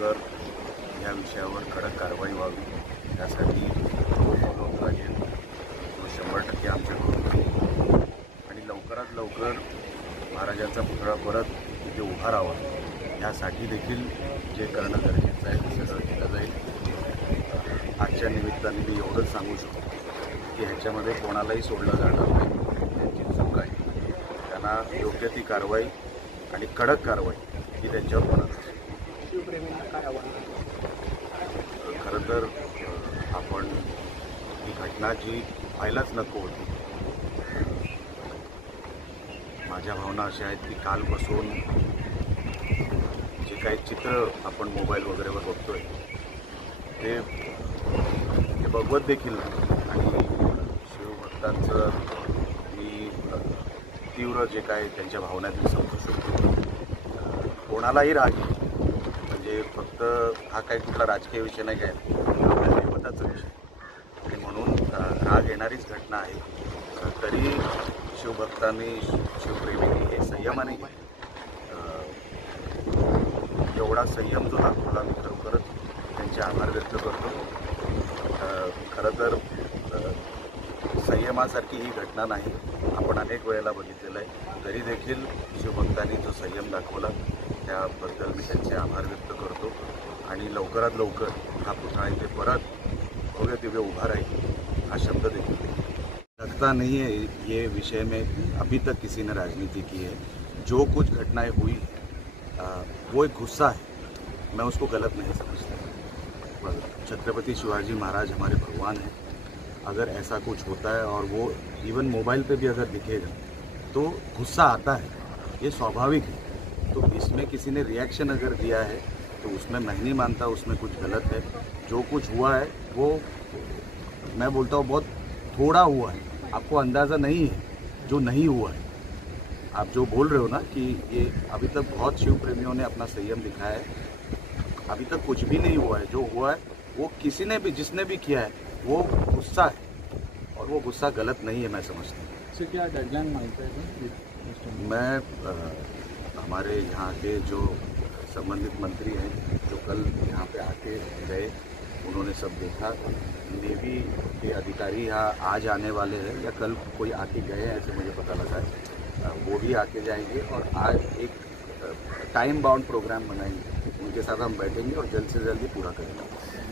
लवकर या विषयावर कडक कारवाई व्हावी यासाठी जो फॉलोअप लागेल तो 100% आमच्याकडून होईल आणि लवकरात लवकर महाराजांचा पुतळा परत तिथे उभा राहावा यासाठी देखील जे करणं गरजेचं आहे ते सगळं केलं जाईल। आजच्या निमित्ताने मी एवढंच सांगू शकतो की ह्याच्यामध्ये कोणालाही सोडलं जाणार नाही। त्यांची चूक आहे, त्यांना योग्य ती कारवाई आणि कडक कारवाई ही त्यांच्यावर होणार। खरं तर आपण ही घटना जी व्हायलाच नको होती। माझ्या भावना अशा आहेत की कालपासून जे काही चित्र आपण मोबाईल वगैरेवर बघतोय ते बघवत देखील नाही आणि शिवभक्तांचं मी तीव्र जे काय त्यांच्या भावनातून समजू शकतो। कोणालाही राग येईल, म्हणजे फक्त हा काही कुठला राजकीय विषय नाही आहे, आपल्या दैवताचा विषय आणि म्हणून राग येणारीच घटना आहे। तरी शिवभक्तांनी शिवप्रेमींनी हे संयमाने एवढा संयम जो दाखवला मी खरोखरच त्यांचे आभार व्यक्त करतो। खरं तर संयमासारखी ही घटना नाही, आपण अनेक वेळेला बघितलेलं आहे, तरी देखील शिवभक्तांनी जो संयम दाखवला त्याबद्दल मी त्यांचे आभार व्यक्त करतो आणि लवकरात लवकर हा पुतळा इथे परत भव्य दिव्य उभा राहील हा शब्द देखील लगता नहीं है। ये विषय में अभी तक किसी ने राजनीति की है। जो कुछ घटनाएं हुई वो एक गुस्सा है, मैं उसको गलत नहीं समझता। छत्रपति शिवाजी महाराज हमारे भगवान हैं, अगर ऐसा कुछ होता है और वो इवन मोबाइल पे भी अगर दिखेगा तो गुस्सा आता है, ये स्वाभाविक है। तो इसमें किसी ने रिएक्शन अगर दिया है तो उसमें मैं नहीं मानता उसमें कुछ गलत है। जो कुछ हुआ है वो मैं बोलता हूँ बहुत थोड़ा हुआ है, आपको अंदाज़ा नहीं है जो नहीं हुआ है। आप जो बोल रहे हो ना कि ये अभी तक बहुत शिव प्रेमियों ने अपना संयम दिखाया है, अभी तक कुछ भी नहीं हुआ है। जो हुआ है वो किसी ने भी जिसने भी किया है वो गुस्सा है और वो गुस्सा गलत नहीं है, मैं समझता हूँ। सर क्या डेडलाइन मांगते हैं? मैं हमारे यहाँ के जो संबंधित मंत्री हैं जो कल यहाँ पे आके गए, उन्होंने सब देखा। नेवी के अधिकारी यहाँ आज आने वाले हैं या कल कोई आके गए हैं ऐसे मुझे पता लगा है, वो भी आके जाएंगे और आज एक टाइम बाउंड प्रोग्राम बनाएंगे, उनके साथ हम बैठेंगे और जल्द से जल्द ही पूरा करेंगे।